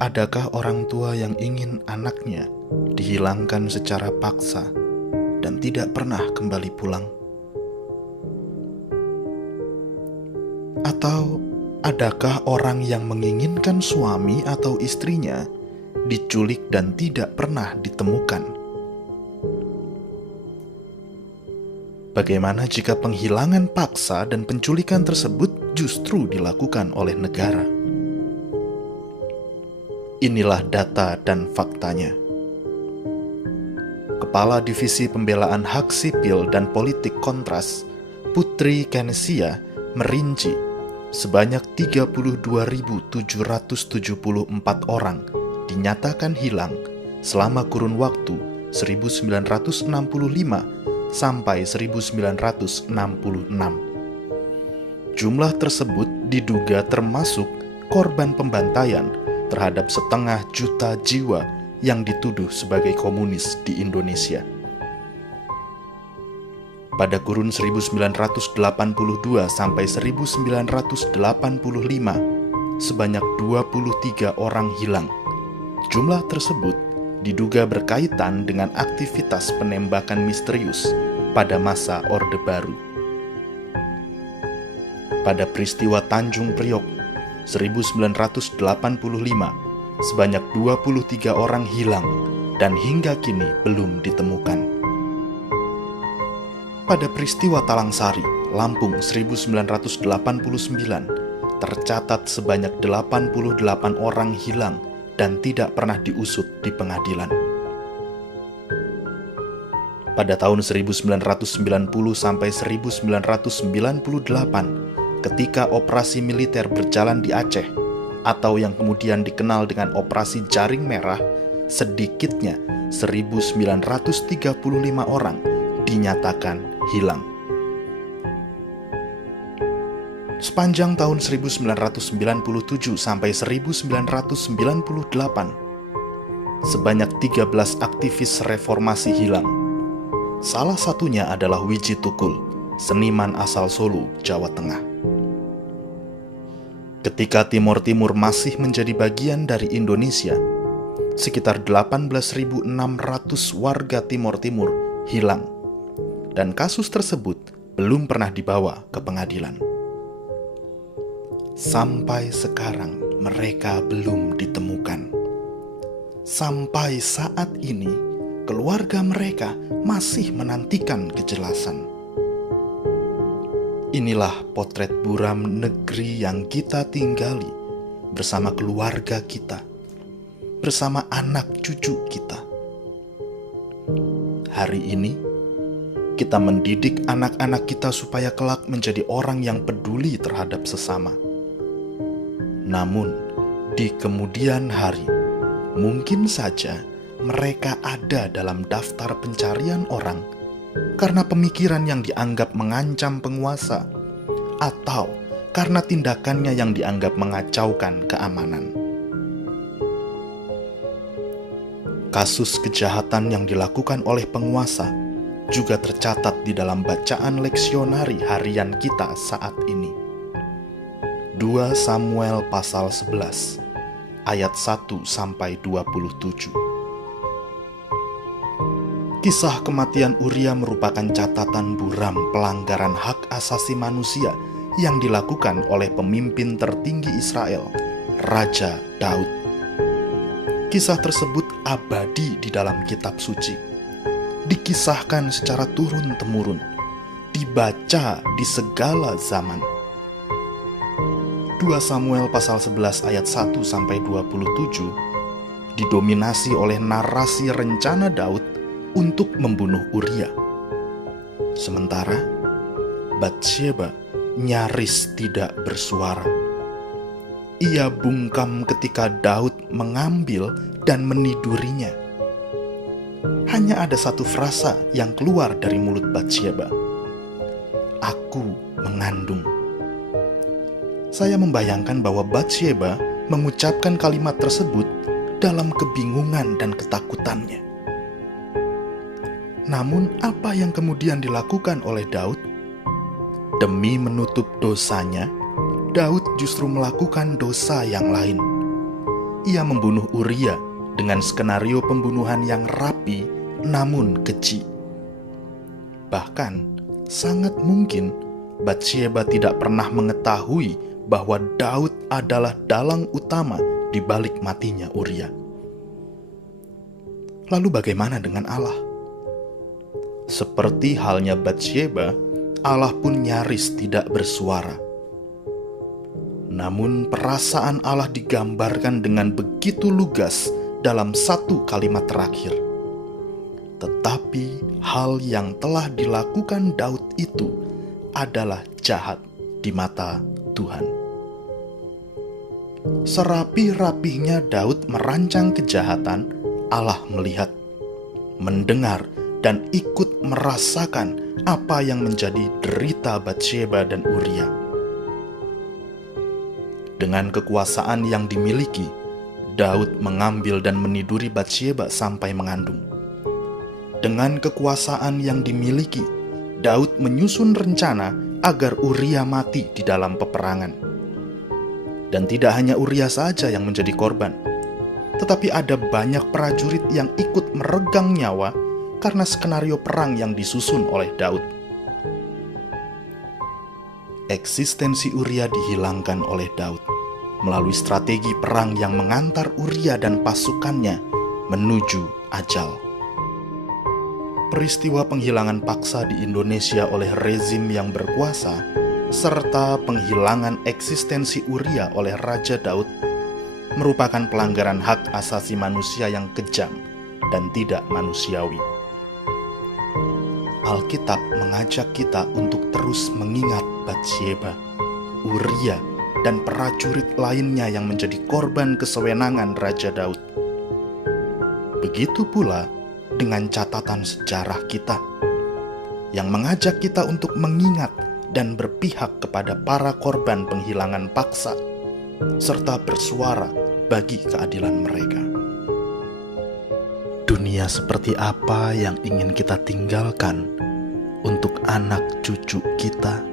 Adakah orang tua yang ingin anaknya dihilangkan secara paksa dan tidak pernah kembali pulang? Atau adakah orang yang menginginkan suami atau istrinya diculik dan tidak pernah ditemukan? Bagaimana jika penghilangan paksa dan penculikan tersebut justru dilakukan oleh negara? Inilah data dan faktanya. Kepala Divisi Pembelaan Hak Sipil dan Politik Kontras, Putri Kenesia, merinci sebanyak 32.774 orang dinyatakan hilang selama kurun waktu 1965 sampai 1966. Jumlah tersebut diduga termasuk korban pembantaian terhadap 500.000 jiwa yang dituduh sebagai komunis di Indonesia. Pada kurun 1982 sampai 1985, sebanyak 23 orang hilang. Jumlah tersebut diduga berkaitan dengan aktivitas penembakan misterius pada masa Orde Baru. Pada peristiwa Tanjung Priok 1985, sebanyak 23 orang hilang dan hingga kini belum ditemukan. Pada peristiwa Talang Sari, Lampung 1989, tercatat sebanyak 88 orang hilang dan tidak pernah diusut di pengadilan. Pada tahun 1990 sampai 1998, ketika operasi militer berjalan di Aceh, atau yang kemudian dikenal dengan Operasi Jaring Merah, sedikitnya 1.935 orang dinyatakan hilang. Sepanjang tahun 1997 sampai 1998, sebanyak 13 aktivis reformasi hilang. Salah satunya adalah Wiji Tukul, seniman asal Solo, Jawa Tengah. Ketika Timor Timur masih menjadi bagian dari Indonesia, sekitar 18.600 warga Timor Timur hilang, dan kasus tersebut belum pernah dibawa ke pengadilan. Sampai sekarang mereka belum ditemukan. Sampai saat ini, keluarga mereka masih menantikan kejelasan. Inilah potret buram negeri yang kita tinggali bersama keluarga kita, bersama anak cucu kita. Hari ini, kita mendidik anak-anak kita supaya kelak menjadi orang yang peduli terhadap sesama. Namun, di kemudian hari, mungkin saja mereka ada dalam daftar pencarian orang karena pemikiran yang dianggap mengancam penguasa atau karena tindakannya yang dianggap mengacaukan keamanan. Kasus kejahatan yang dilakukan oleh penguasa juga tercatat di dalam bacaan leksionari harian kita saat ini. 2 Samuel pasal 11 ayat 1 sampai 27. Kisah kematian Uria merupakan catatan buram pelanggaran hak asasi manusia yang dilakukan oleh pemimpin tertinggi Israel, Raja Daud. Kisah tersebut abadi di dalam kitab suci, dikisahkan secara turun-temurun, dibaca di segala zaman. 2 Samuel pasal 11 ayat 1 sampai 27 didominasi oleh narasi rencana Daud untuk membunuh Uria. Sementara Batsyeba nyaris tidak bersuara. Ia bungkam ketika Daud mengambil dan menidurinya. Hanya ada satu frasa yang keluar dari mulut Batsyeba. "Aku mengandung." Saya membayangkan bahwa Batsyeba mengucapkan kalimat tersebut dalam kebingungan dan ketakutannya. Namun apa yang kemudian dilakukan oleh Daud? Demi menutup dosanya, Daud justru melakukan dosa yang lain. ia membunuh Uria dengan skenario pembunuhan yang rapi namun keji. Bahkan, sangat mungkin Batsyeba tidak pernah mengetahui bahwa Daud adalah dalang utama di balik matinya Uria. Lalu bagaimana dengan Allah? Seperti halnya Batsyeba, Allah pun nyaris tidak bersuara. Namun perasaan Allah digambarkan dengan begitu lugas dalam satu kalimat terakhir. Tetapi hal yang telah dilakukan Daud itu adalah jahat di mata Tuhan. Serapih-rapihnya Daud merancang kejahatan, Allah melihat, mendengar, dan ikut merasakan apa yang menjadi derita Batsyeba dan Uria. Dengan kekuasaan yang dimiliki, Daud mengambil dan meniduri Batsyeba sampai mengandung. Dengan kekuasaan yang dimiliki, Daud menyusun rencana agar Uria mati di dalam peperangan. Dan tidak hanya Uria saja yang menjadi korban, tetapi ada banyak prajurit yang ikut meregang nyawa karena skenario perang yang disusun oleh Daud. Eksistensi Uria dihilangkan oleh Daud melalui strategi perang yang mengantar Uria dan pasukannya menuju ajal. Peristiwa penghilangan paksa di Indonesia oleh rezim yang berkuasa, serta penghilangan eksistensi Uria oleh Raja Daud, merupakan pelanggaran hak asasi manusia yang kejam dan tidak manusiawi. Alkitab mengajak kita untuk terus mengingat Batsyeba, Uria, dan prajurit lainnya yang menjadi korban kesewenangan Raja Daud. Begitu pula dengan catatan sejarah kita, yang mengajak kita untuk mengingat dan berpihak kepada para korban penghilangan paksa, serta bersuara bagi keadilan mereka. Dunia seperti apa yang ingin kita tinggalkan untuk anak cucu kita?